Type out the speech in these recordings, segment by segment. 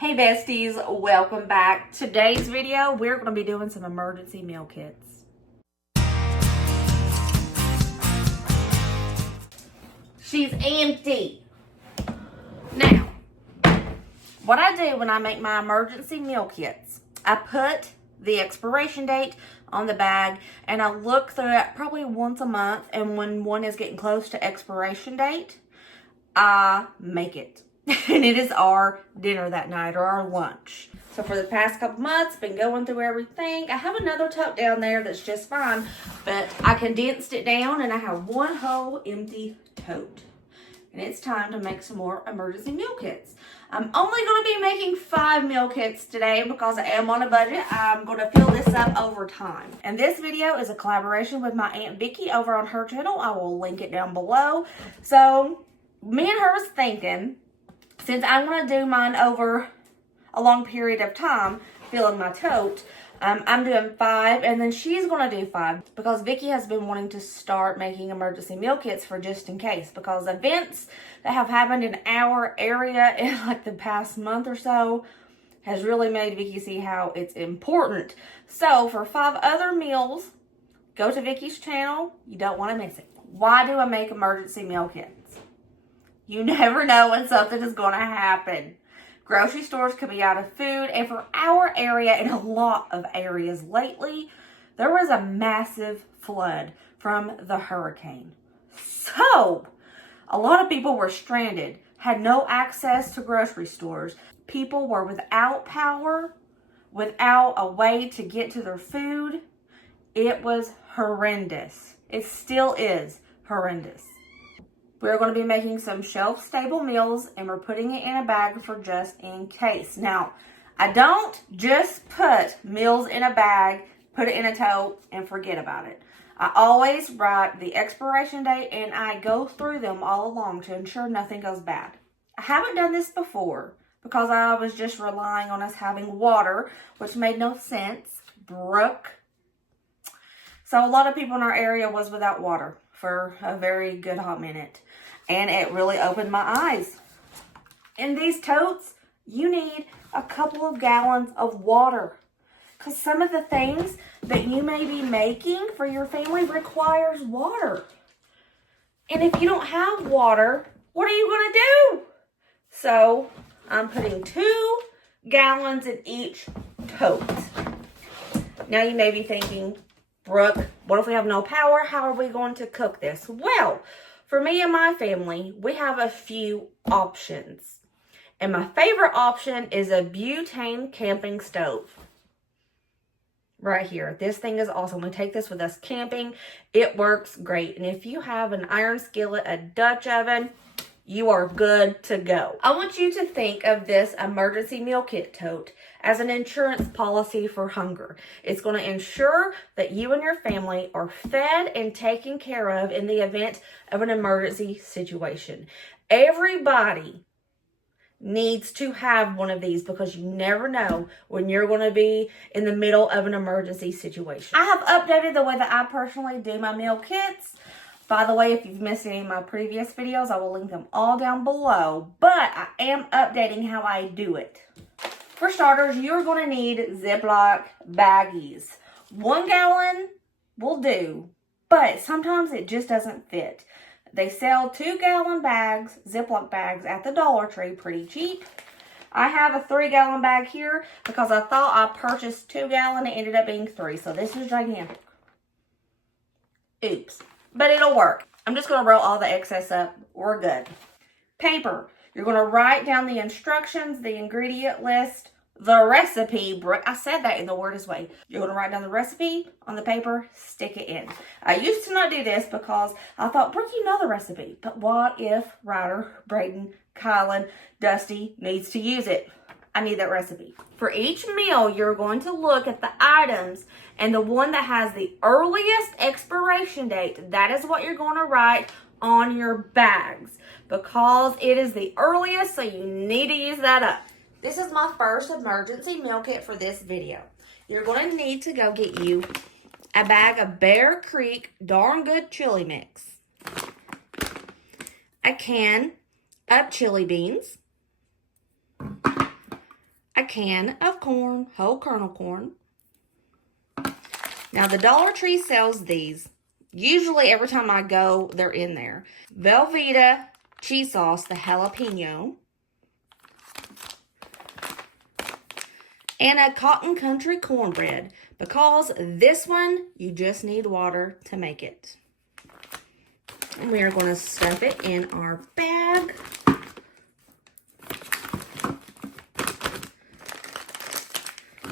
Hey besties, welcome back. Today's video, we're going to be doing some emergency meal kits. She's empty. Now, what I do when I make my emergency meal kits, I put the expiration date on the bag and I look through it probably once a month, and when one is getting close to expiration date, I make it. And it is our dinner that night, or our lunch. So for the past couple months, been going through everything. I have another tote down there that's just fine, but I condensed it down and I have one whole empty tote. And it's time to make some more emergency meal kits. I'm only going to be making 5 meal kits today because I am on a budget. I'm going to fill this up over time. And this video is a collaboration with my Aunt Vickie over on her channel. I will link it down below. So me and her was thinking, since I'm going to do mine over a long period of time, filling my tote, I'm doing 5, and then she's going to do 5 because Vickie has been wanting to start making emergency meal kits for just in case, because events that have happened in our area in like the past month or so has really made Vickie see how it's important. So for 5 other meals, go to Vickie's channel. You don't want to miss it. Why do I make emergency meal kits? You never know when something is going to happen. Grocery stores could be out of food. And for our area and a lot of areas lately, there was a massive flood from the hurricane. So, a lot of people were stranded, had no access to grocery stores. People were without power, without a way to get to their food. It was horrendous. It still is horrendous. We're going to be making some shelf-stable meals, and we're putting it in a bag for just in case. Now, I don't just put meals in a bag, put it in a tote, and forget about it. I always write the expiration date, and I go through them all along to ensure nothing goes bad. I haven't done this before because I was just relying on us having water, which made no sense. Brooke. So a lot of people in our area was without water for a very good hot minute. And it really opened my eyes. In these totes, you need a couple of gallons of water. Because some of the things that you may be making for your family requires water. And if you don't have water, what are you going to do? So, I'm putting 2 gallons in each tote. Now you may be thinking, Brooke, what if we have no power? How are we going to cook this? Well, for me and my family, we have a few options. And my favorite option is a butane camping stove. Right here. This thing is awesome. We take this with us camping. It works great. And if you have an iron skillet, a Dutch oven, you are good to go. I want you to think of this emergency meal kit tote as an insurance policy for hunger. It's going to ensure that you and your family are fed and taken care of in the event of an emergency situation. Everybody needs to have one of these because you never know when you're going to be in the middle of an emergency situation. I have updated the way that I personally do my meal kits. By the way, if you've missed any of my previous videos, I will link them all down below. But I am updating how I do it. For starters, you're going to need Ziploc baggies. 1 gallon will do, but sometimes it just doesn't fit. They sell 2-gallon bags, Ziploc bags, at the Dollar Tree, pretty cheap. I have a 3-gallon bag here because I thought I purchased 2-gallon. It ended up being 3, so this is gigantic. Oops. But it'll work. I'm just going to roll all the excess up. We're good. Paper. You're going to write down the instructions, the ingredient list, the recipe. I said that in the weirdest way. You're going to write down the recipe on the paper, stick it in. I used to not do this because I thought, Brooke, you know the recipe. But what if Ryder, Braden, Kylan, Dusty needs to use it? I need that recipe. For each meal, you're going to look at the items, and the one that has the earliest expiration date, that is what you're going to write on your bags because it is the earliest, so you need to use that up. This is my first emergency meal kit for this video. You're going to need to go get you a bag of Bear Creek Darn Good Chili Mix, a can of chili beans, can of corn, whole kernel corn. Now, the Dollar Tree sells these. Usually, every time I go, they're in there. Velveeta cheese sauce, the jalapeno. And a Cotton Country cornbread. Because this one, you just need water to make it. And we are going to stuff it in our bag.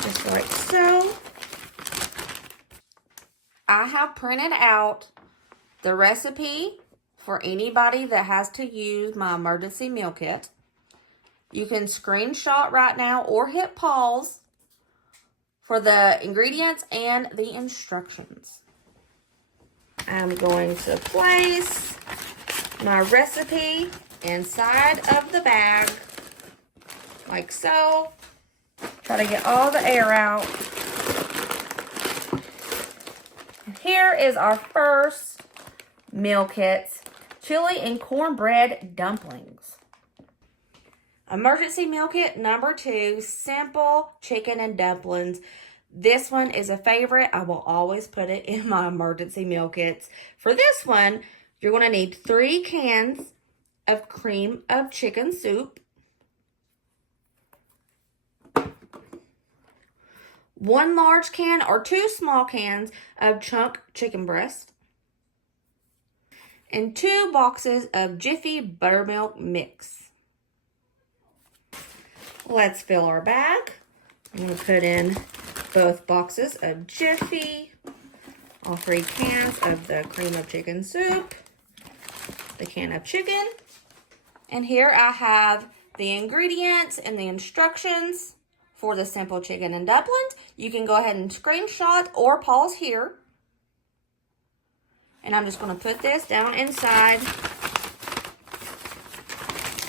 Just like so. I have printed out the recipe for anybody that has to use my emergency meal kit. You can screenshot right now or hit pause for the ingredients and the instructions. I'm going to place my recipe inside of the bag, like so. Try to get all the air out. And here is our first meal kit, chili and cornbread dumplings. Emergency meal kit number 2, simple chicken and dumplings. This one is a favorite. I will always put it in my emergency meal kits. For this one, you're going to need 3 cans of cream of chicken soup, 1 large can or 2 small cans of chunk chicken breast, and 2 boxes of Jiffy buttermilk mix. Let's fill our bag. I'm going to put in both boxes of Jiffy, all 3 cans of the cream of chicken soup, the can of chicken, and here I have the ingredients and the instructions for the simple chicken and dumplings. You can go ahead and screenshot or pause here. And I'm just going to put this down inside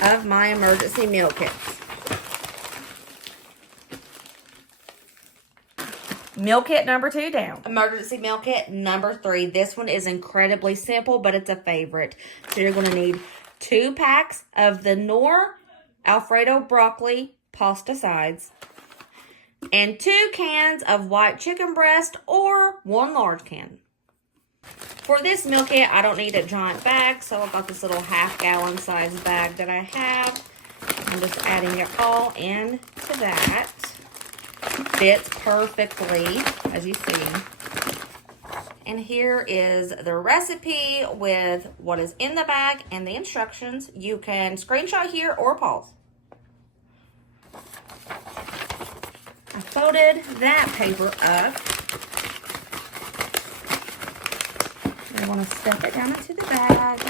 of my emergency meal kit. Meal kit number 2 down. Emergency meal kit number 3. This one is incredibly simple, but it's a favorite. So you're going to need 2 packs of the Knorr Alfredo broccoli pasta sides and 2 cans of white chicken breast or 1 large can. For this meal kit, I don't need a giant bag, so I've got this little half-gallon size bag that I have. I'm just adding it all into that. Fits perfectly, as you see. And here is the recipe with what is in the bag and the instructions. You can screenshot here or pause. I folded that paper up. I want to stuff it down into the bag.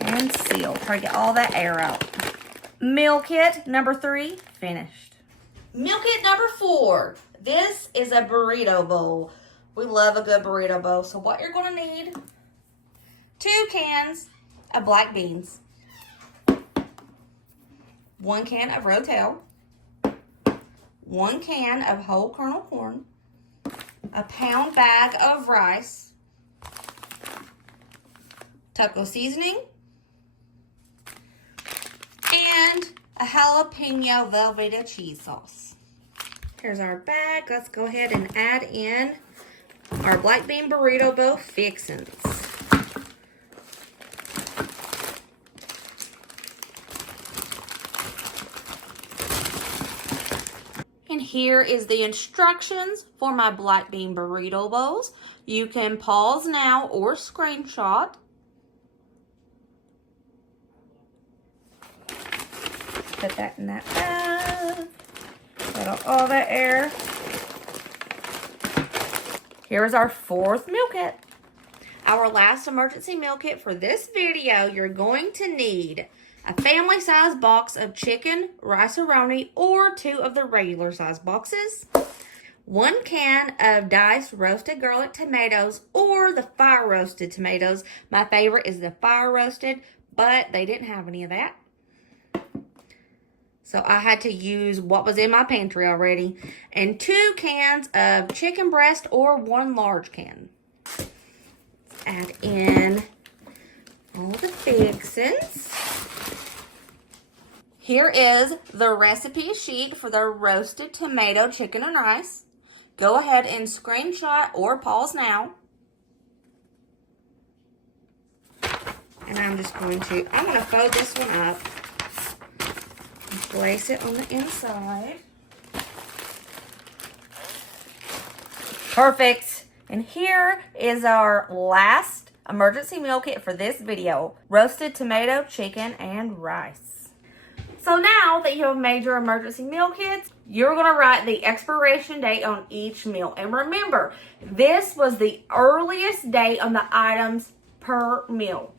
And seal. Try to get all that air out. Meal kit number 3, finished. Meal kit number 4. This is a burrito bowl. We love a good burrito bowl. So what you're going to need, 2 cans of black beans, 1 can of Rotel, 1 can of whole kernel corn, a pound bag of rice, taco seasoning, and a jalapeno Velveeta cheese sauce. Here's our bag. Let's go ahead and add in our black bean burrito bowl fixins. And here is the instructions for my black bean burrito bowls. You can pause now or screenshot. Put that in that bag. Let out all that air. Here is our 4th meal kit. Our last emergency meal kit for this video, you're going to need a family size box of chicken rice-a-roni or 2 of the regular size boxes, 1 can of diced roasted garlic tomatoes or the fire roasted tomatoes. My favorite is the fire roasted, but they didn't have any of that. So I had to use what was in my pantry already. And 2 cans of chicken breast or 1 large can. Let's add in all the fixins. Here is the recipe sheet for the roasted tomato chicken and rice. Go ahead and screenshot or pause now. And I'm going to fold this one up and place it on the inside. Perfect. And here is our last emergency meal kit for this video. Roasted tomato, chicken, and rice. So now that you have made your emergency meal kits, you're going to write the expiration date on each meal. And remember, this was the earliest date on the items per meal.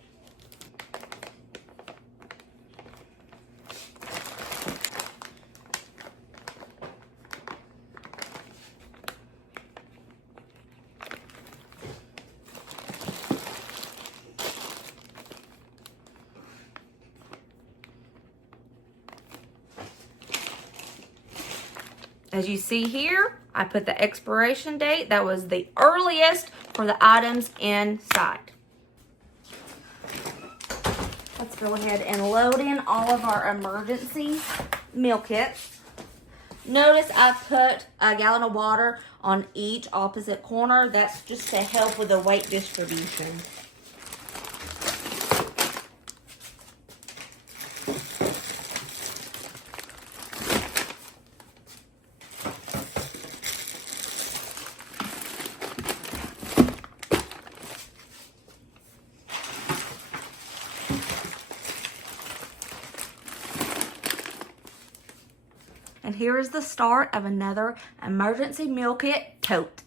As you see here, I put the expiration date. That was the earliest for the items inside. Let's go ahead and load in all of our emergency meal kits. Notice I put a gallon of water on each opposite corner. That's just to help with the weight distribution. And here is the start of another emergency meal kit tote.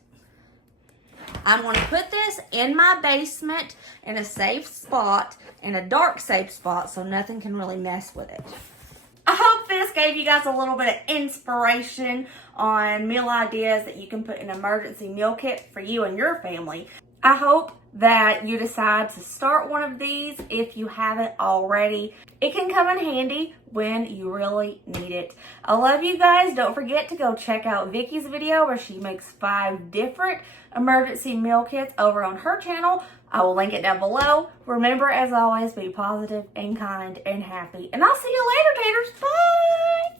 I'm going to put this in my basement in a safe spot, in a dark safe spot, so nothing can really mess with it. I hope this gave you guys a little bit of inspiration on meal ideas that you can put in an emergency meal kit for you and your family. I hope that you decide to start one of these if you haven't already. It can come in handy when you really need it. I love you guys. Don't forget to go check out Vickie's video where she makes 5 different emergency meal kits over on her channel. I will link it down below. Remember, as always, be positive and kind and happy. And I'll see you later, taters. Bye!